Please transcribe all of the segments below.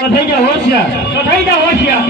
તો થઈ જાવ હોશિયાર, તો થઈ જાવ હોશિયાર.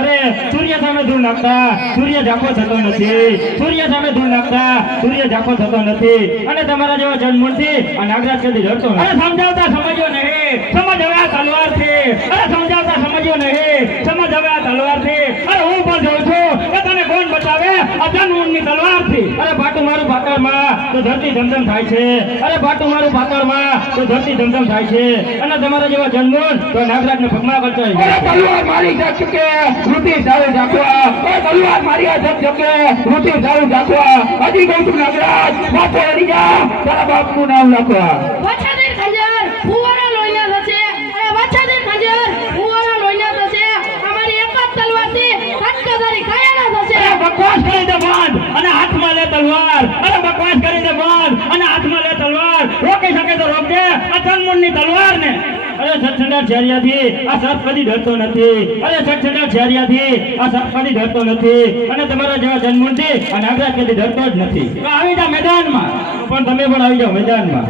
અરે સૂર્ય સામે ધૂળ નાખતા સૂર્ય ઝાંખો થતો નથી, સૂર્ય સામે ધૂળ નાખતા સૂર્ય ઝાંખો થતો નથી. અને તમારા જેવા જન્મથી આ નાગરાજ કદી ડરતો નથી. અરે સમજાવતા સમજ્યો નહીં, સમજ હવે આ તલવાર છે. અરે સમજાવતા સમજ્યો નહીં, સમજ હવે આ તલવાર છે. અરે હું પણ જોઉં છું કે તને કોણ બચાવે આ જન્મની તલવાર થી. અરે બાટું મારું ભાકરમાં તો ધરતી ધમધમ થાય છે. અરે બાટું મારું ભાકરમાં તો ધરતી ધમધમ થાય છે. અને તમારા જેવા જન્મોન તો નાગરાજને પગમાં બચાવી. અરે તલવાર મારી જકે રૂટી ચાલુ રાખવા, તલવાર મારી આ જકે રૂટી ચાલુ રાખવા. હજી કહું છું નાગરાજ માથે અડી જા, તારા બાપનું નામ રાખવા. વાછાદીર ખંજર ફુવારા લોહીના થશે. અરે વાછાદીર ખંજર ફુવારા લોહીના થશે. અમારી એક જ તલવારથી કટકાધારી કાયાના થશે. અરે બકવાસ કરી દે બંધ અને હાથમાં લે તલવાર. અરે બકવાસ કરી દે બંધ અને હાથમાં લે તલવાર. રોકી શકે તો રોકજે આ જન્મની તલવાર ને. અરે સઠંડા ઝેરિયાથી આ સર્પ કદી ડરતો નથી. અરે સઠંડા ઝેરિયાથી આ સર્પ કદી ડરતો નથી. અને તમારા જેવા જન્મથી આ નાગરાજ કદી ડરતો જ નથી. તો આવી જા મેદાનમાં, પણ તમે પણ આવી જાઓ મેદાનમાં.